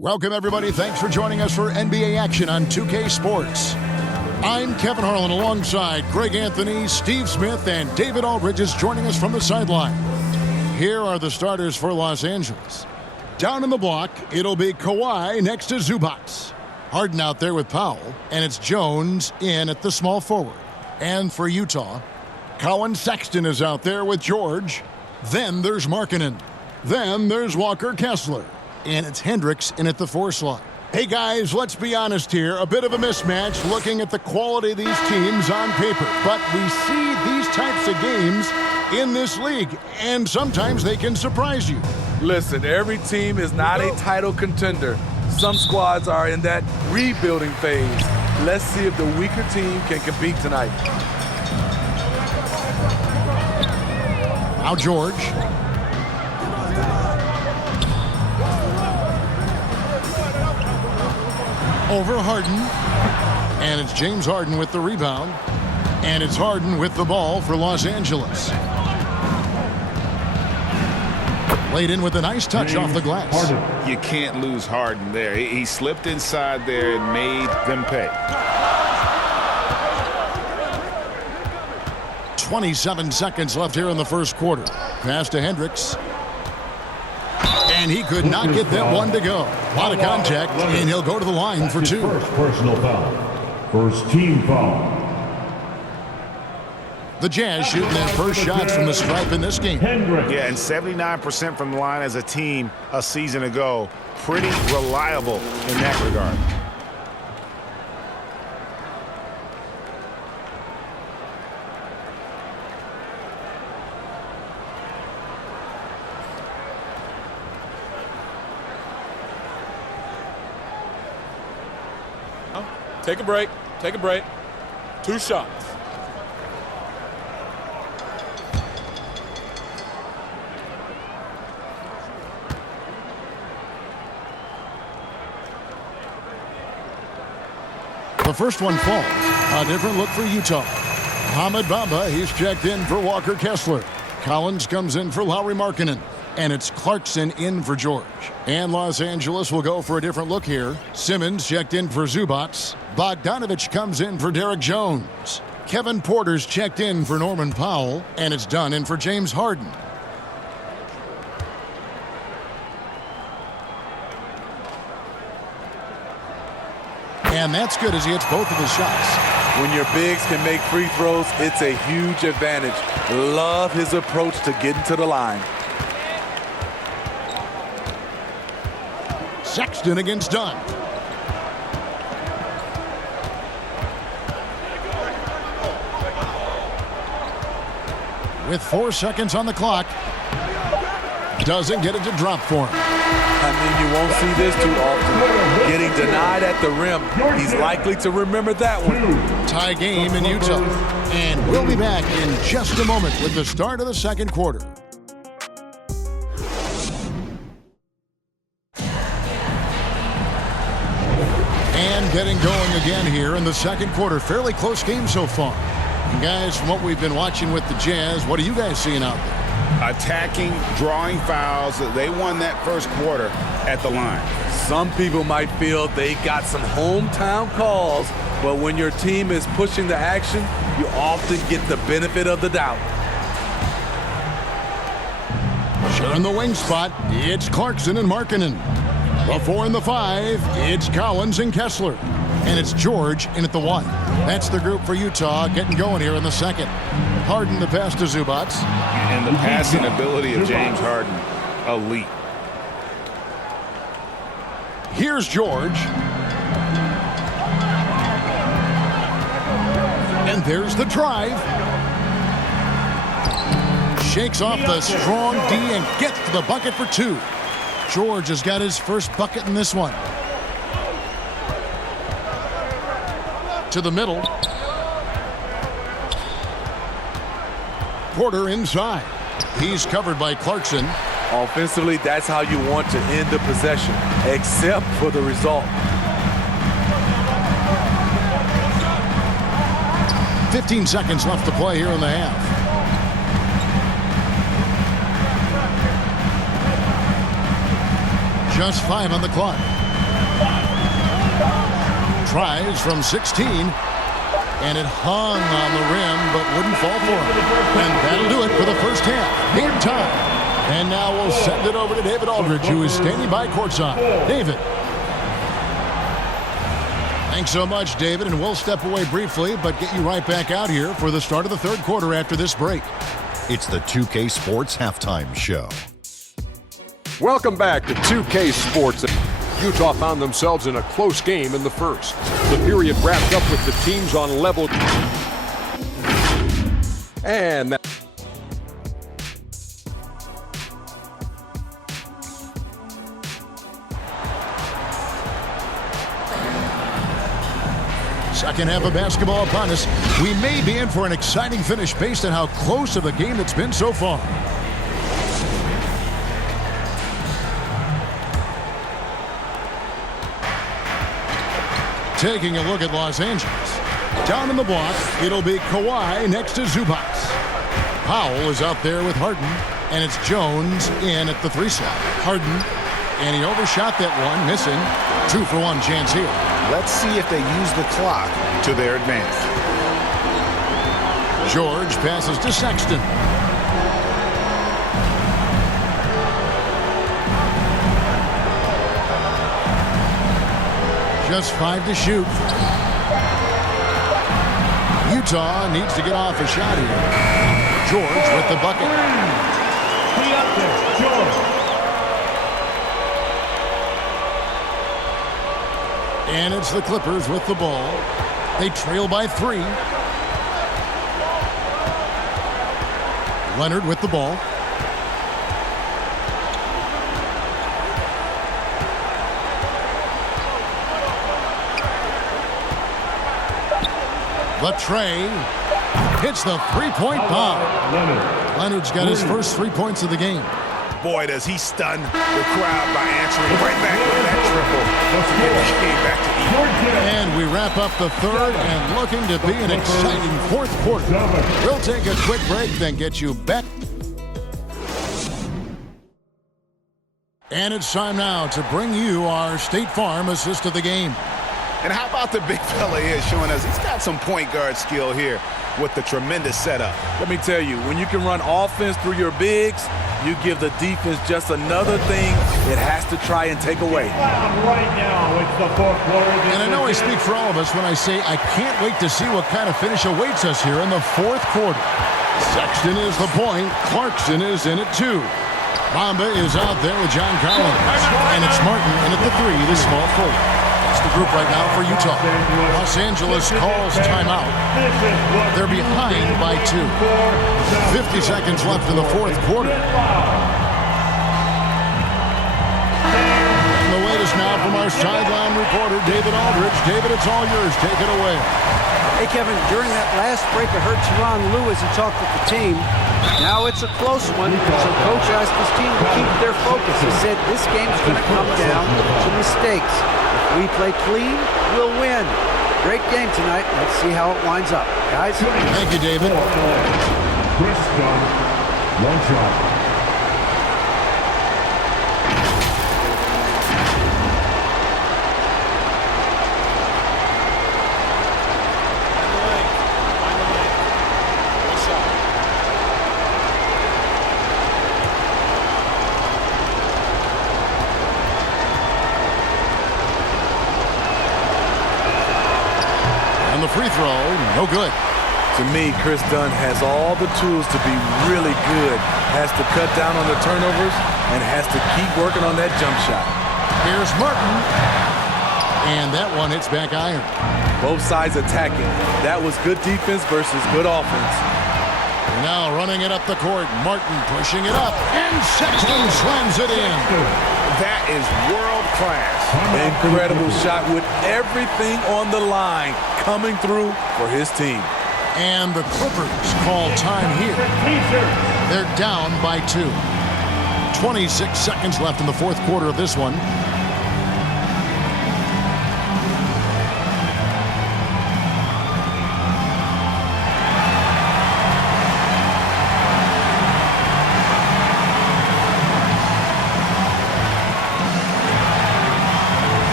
Welcome, everybody. Thanks for joining us for NBA action on 2K Sports. I'm Kevin Harlan alongside Greg Anthony, Steve Smith, and David Aldridge is joining us from the sideline. Here are the starters for Los Angeles. Down in the block, it'll be Kawhi next to Zubac. Harden out there with Powell, and it's Jones in at the small forward. And for Utah, Colin Sexton is out there with George. Then there's Markkanen. Then there's Walker Kessler. And it's Hendricks in at the 4 slot. Hey guys, let's be honest here. A bit of a mismatch looking at the quality of these teams on paper. But we see these types of games in this league, and sometimes they can surprise you. Listen, every team is not a title contender. Some squads are in that rebuilding phase. Let's see if the weaker team can compete tonight. Now George. Over Harden. And it's James Harden with the rebound. And it's Harden with the ball for Los Angeles. Laid in with a nice touch off the glass. You can't lose Harden there. He slipped inside there and made them pay. 27 seconds left here in the first quarter. Pass to Hendricks. And he could not get that one to go. A lot of contact, and he'll go to the line for 2. First personal foul. First team foul. The Jazz shooting their first shots from the stripe in this game. Yeah, and 79% from the line as a team a season ago. Pretty reliable in that regard. Take a break. Take a break. 2 shots. The first one falls. A different look for Utah. Hamid Bamba, he's checked in for Walker Kessler. Collins comes in for Lauri Markkanen. And it's Clarkson in for George. And Los Angeles will go for a different look here. Simmons checked in for Zubac. Bogdanovich comes in for Derek Jones. Kevin Porter's checked in for Norman Powell. And it's done in for James Harden. And that's good as he hits both of his shots. When your bigs can make free throws, it's a huge advantage. Love his approach to getting to the line. Sexton against Dunn. With 4 seconds on the clock. Doesn't get it to drop for him. I mean, you won't see this too often. Getting denied at the rim. He's likely to remember that one. Tie game in Utah. And we'll be back in just a moment with the start of the second quarter. And getting going again here in the second quarter. Fairly close game so far. And guys, from what we've been watching with the Jazz, what are you guys seeing out there? Attacking, drawing fouls. They won that first quarter at the line. Some people might feel they got some hometown calls, but when your team is pushing the action, you often get the benefit of the doubt. Sharing the wing spot, it's Clarkson and Markkanen. The 4 and the 5, it's Collins and Kessler. And it's George in at the 1. That's the group for Utah getting going here in the second. Harden the pass to Zubac. And the passing ability of James Harden, elite. Here's George. And there's the drive. Shakes off the strong D and gets to the bucket for 2. George has got his first bucket in this one. To the middle. Porter inside. He's covered by Clarkson. Offensively, that's how you want to end the possession, except for the result. 15 seconds left to play here in the half. Just 5 on the clock. tries from 16. And it hung on the rim, but wouldn't fall for him. And that'll do it for the first half. Game time. And now we'll send it over to David Aldridge, who is standing by courtside. David. Thanks so much, David. And we'll step away briefly, but get you right back out here for the start of the third quarter after this break. It's the 2K Sports Halftime Show. Welcome back to 2K Sports. Utah found themselves in a close game in the first. The period wrapped up with the teams on level. And that second half of basketball upon us. We may be in for an exciting finish based on how close of a game it's been so far. Taking a look at Los Angeles. Down in the block, it'll be Kawhi next to Zubac. Powell is out there with Harden, and it's Jones in at the 3 slot. Harden, and he overshot that one, missing. 2-for-1 chance here. Let's see if they use the clock to their advantage. George passes to Sexton. Just 5 to shoot. Utah needs to get off a shot here. George with the bucket. Be up there, George. And it's the Clippers with the ball. They trail by 3. Leonard with the ball. Latrey hits the 3-point bomb. Leonard's got his first 3 points of the game. Boy, does he stun the crowd by answering right back with that triple. Get the game back to even. And we wrap up the third and looking to be an exciting fourth quarter. We'll take a quick break, then get you back. And it's time now to bring you our State Farm assist of the game. And how about the big fella here showing us he's got some point guard skill here with the tremendous setup. Let me tell you, when you can run offense through your bigs, you give the defense just another thing it has to try and take away. Right now, it's the fourth quarter. And I know I speak for all of us when I say I can't wait to see what kind of finish awaits us here in the fourth quarter. Sexton is the point. Clarkson is in at 2. Bamba is out there with John Collins. And it's Martin in at the 3, the small forward. That's the group right now for Utah. Los Angeles calls timeout. They're behind by 2. 50 seconds left in the fourth quarter. And the latest now from our sideline reporter, David Aldridge. David, it's all yours. Take it away. Hey, Kevin, during that last break, I heard Teron Lewis, he talked with the team. Now it's a close one, so Coach asked his team to keep their focus. He said this game's going to come down to mistakes. If we play clean, we'll win. Great game tonight. Let's see how it winds up. Guys? Thank you, David. Chris Dunn, 1 shot. Free throw, no good. To me, Chris Dunn has all the tools to be really good. Has to cut down on the turnovers and has to keep working on that jump shot. Here's Martin. And that one hits back iron. Both sides attacking. That was good defense versus good offense. Now running it up the court. Martin pushing it up. And Sexton slams it in. That is world class. Incredible shot with everything on the line coming through for his team. And the Clippers call time here. They're down by 2. 26 seconds left in the fourth quarter of this one.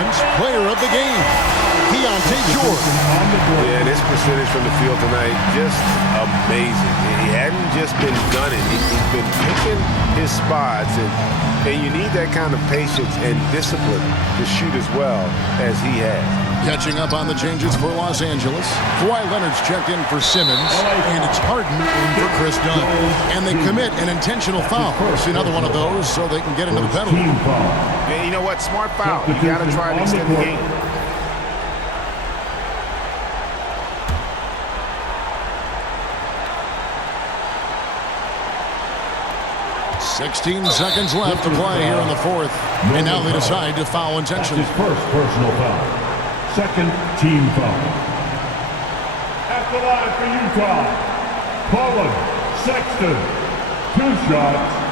Maryland's player of the game, Jordan. Yeah, this percentage from the field tonight, just amazing. He hadn't just been gunning. He's been picking his spots, and you need that kind of patience and discipline to shoot as well as he has. Catching up on the changes for Los Angeles. Kawhi Leonard's checked in for Simmons, and it's Harden in for Chris Dunn. And they commit an intentional foul. It's another one of those so they can get into the penalty. And you know what? Smart foul. You got to try to extend the game. 16 seconds left to play here in the fourth. And now they decide to foul intentionally. His first personal foul. Second team foul. At the line for Utah, Colin Sexton. 2 shots.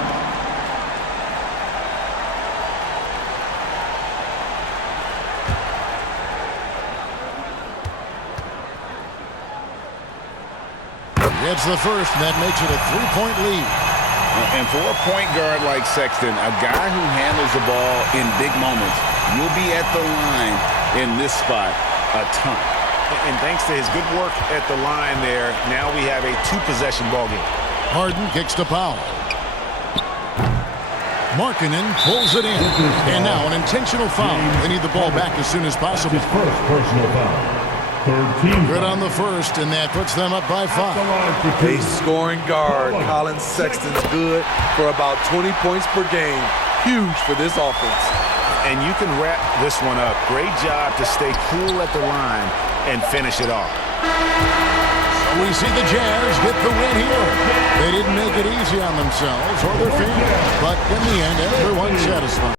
It's the first, and that makes it a 3-point lead. And for a point guard like Sexton, a guy who handles the ball in big moments, you'll be at the line in this spot a ton. And thanks to his good work at the line there, now we have a 2-possession ball game. Harden kicks to Powell. Markkanen pulls it in. And now an intentional foul. They need the ball back as soon as possible. His first personal foul. Third team Good foul. on the first, and that puts them up by 5. A scoring guard, Colin Sexton's good for about 20 points per game. Huge for this offense. And you can wrap this one up. Great job to stay cool at the line and finish it off. We see the Jazz get the win here. They didn't make it easy on themselves or their fans, but in the end, everyone's satisfied.